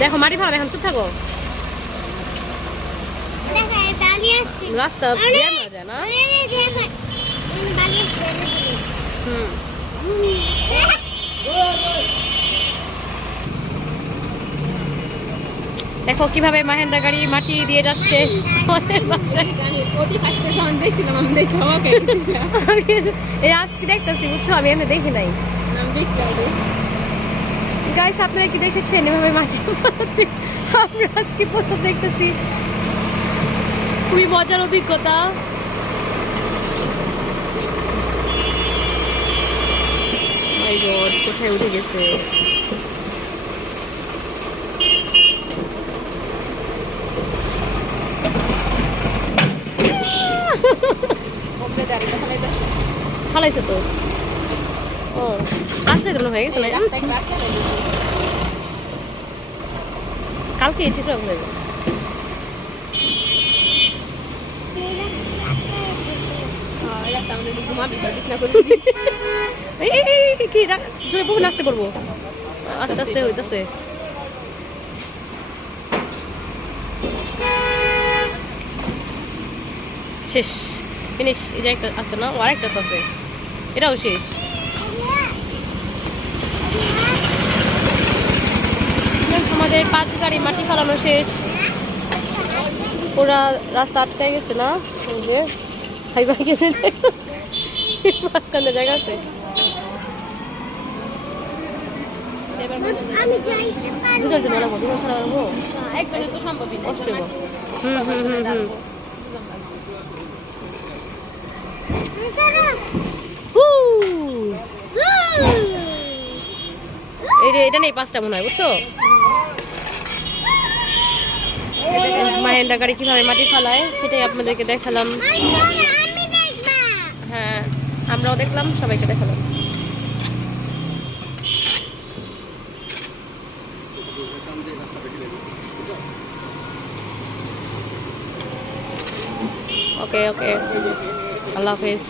দেখো মাটি ফালাবে, এখন চুপ থাকো। রাস্তা যায় না। দেখো কিভাবে মাহেন্দ্রা গাড়ি মাটি দিয়ে যাচ্ছে। আজকে দেখতেছি বুঝছো, আমি এমনি দেখি নাই। গাইস আপনারা কি দেখেছেন এভাবে মাটি? আমরা আজকে প্রথম দেখতেছি, খুবই মজার অভিজ্ঞতা। মাই গড, কোথায় উঠে গেছে? ফালাইছে তো। ও রাস্তায় তো হয়ে গেছে না? কালকে ঠিক হবে। নাচতে পারবো আস্তে আস্তে হইতেছে। শেষ, ফিনিশ। এই যে একটা আছে না, আর একটা আছে, এটাও শেষ। আমাদের 5 গাড়ি মাটি ফালানো শেষ। ওরা রাস্তা আটকে গেছে না, ওই যে হাইবা গেছে, মাঝখানে জায়গা আছে। দুজন জন ওরা দুজন ছাড়া ওরা একজনের তো সম্ভবই না। এটা নেই 5টা মনে হয়, বুঝছো? মাহেন্দ্রা গাড়ি কিভাবে মাটি ফালায় সেটাই আপনাদেরকে দেখালাম। হ্যাঁ, আমরাও দেখলাম, সবাইকে দেখালাম। ওকে ওকে, আল্লাহ হাফেজ।